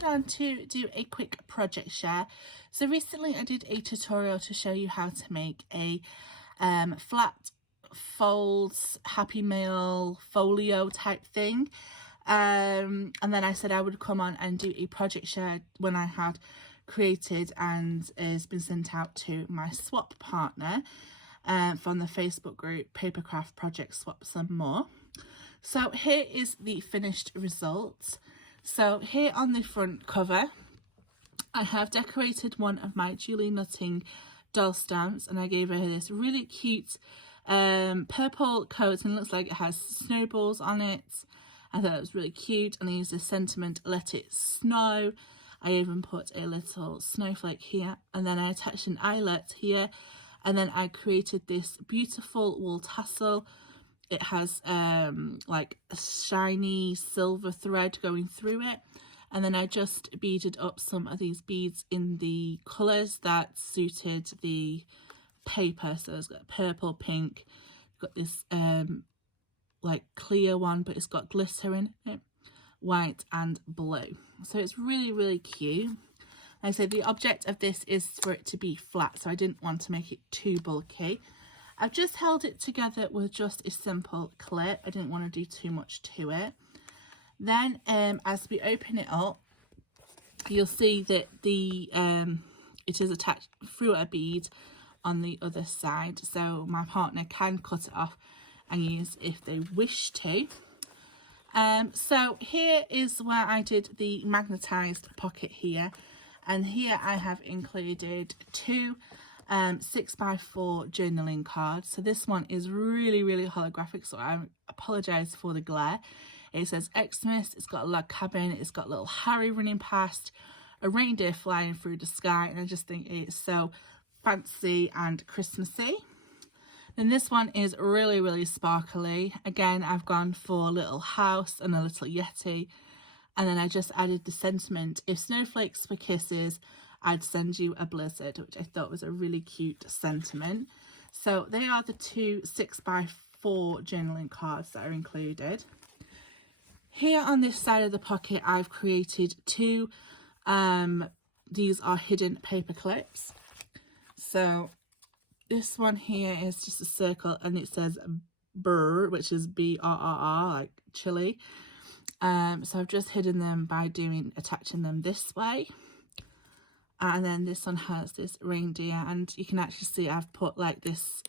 popping on to do a quick project share. So recently I did a tutorial to show you how to make a flat folds Happy Mail folio type thing. And then I said I would come on and do a project share when I had created and has been sent out to my swap partner from the Facebook group Papercraft Project Swap Some More. So here is the finished result. So here on the front cover I have decorated one of my Julie Nutting doll stamps, and I gave her this really cute purple coat, and it looks like it has snowballs on it. I thought it was really cute, and I used the sentiment "Let It Snow." I even put a little snowflake here, and then I attached an eyelet here, and then I created this beautiful wool tassel. It has like a shiny silver thread going through it, and then I just beaded up some of these beads in the colours that suited the paper. So it's got purple, pink, got this like clear one, but it's got glitter in it, white and blue. So it's really cute. Like I said, the object of this is for it to be flat, so I didn't want to make it too bulky. I've just held it together with just a simple clip. I didn't want to do too much to it. Then as we open it up, you'll see that the it is attached through a bead on the other side, so my partner can cut it off and use if they wish to. So here is where I did the magnetized pocket here, and here I have included two 6x4 journaling cards. So this one is really holographic, so I apologize for the glare. It says Xmas, it's got a log cabin, it's got little Harry running past, a reindeer flying through the sky, and I just think it's so fancy and Christmassy. Then this one is really sparkly. Again, I've gone for a little house and a little yeti, and then I just added the sentiment, if snowflakes were kisses, I'd send you a blizzard, which I thought was a really cute sentiment. So they are the two 6x4 journaling cards that are included. Here on this side of the pocket I've created two, these are hidden paper clips. So this one here is just a circle and it says BRR, which is BRRR, like chili. So I've just hidden them by attaching them this way. And then this one has this reindeer, and you can actually see I've put like this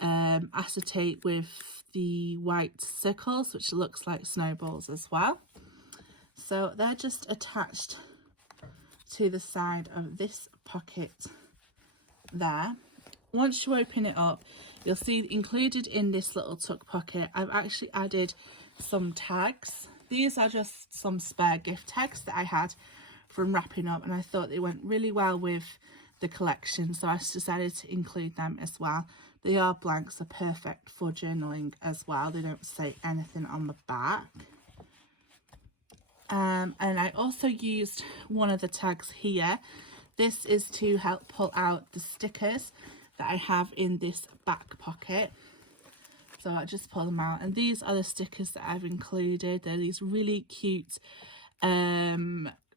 acetate with the white circles, which looks like snowballs as well. So they're just attached to the side of this pocket there. Once you open it up, you'll see included in this little tuck pocket I've actually added some tags. These are just some spare gift tags that I had from wrapping up, and I thought they went really well with the collection, so I decided to include them as well. They are blank, so perfect for journaling as well. They don't say anything on the back. And I also used one of the tags here. This is to help pull out the stickers that I have in this back pocket. So I just pull them out, and these are the stickers that I've included. They're these really cute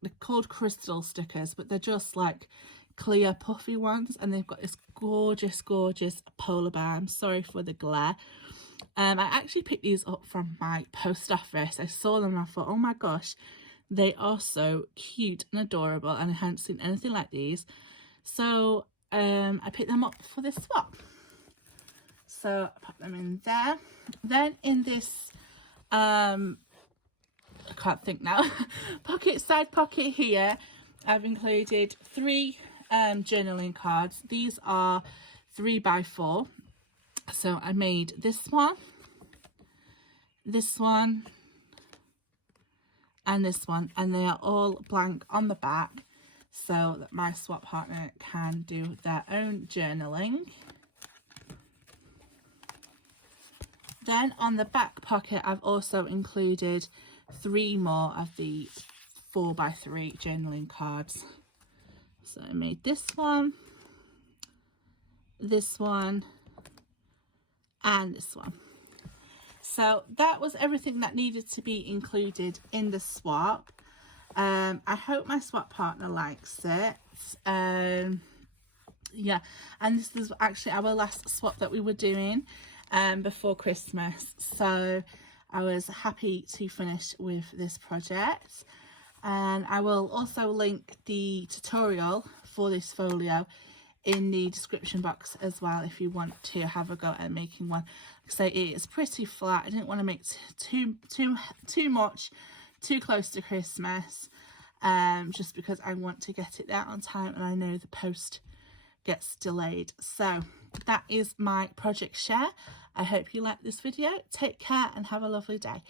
they're called crystal stickers, but they're just like clear puffy ones, and they've got this gorgeous polar bear. I'm sorry for the glare. I actually picked these up from my post office. I saw them and I thought, oh my gosh, they are so cute and adorable, and I hadn't seen anything like these, so I picked them up for this swap. So I pop them in there. Then in this I can't think now, side pocket here, I've included three journaling cards. These are 3x4. So I made this one, and this one, and they are all blank on the back so that my swap partner can do their own journaling. Then on the back pocket I've also included three more of the 4x3 journaling cards. So I made this one, and this one. So that was everything that needed to be included in the swap. I hope my swap partner likes it. Yeah, and this is actually our last swap that we were doing before Christmas, so I was happy to finish with this project. And I will also link the tutorial for this folio in the description box as well if you want to have a go at making one. Like I say, it is pretty flat. I didn't want to make too much too close to Christmas, just because I want to get it there on time, and I know the post gets delayed. So that is my project share. I hope you like this video. Take care and have a lovely day.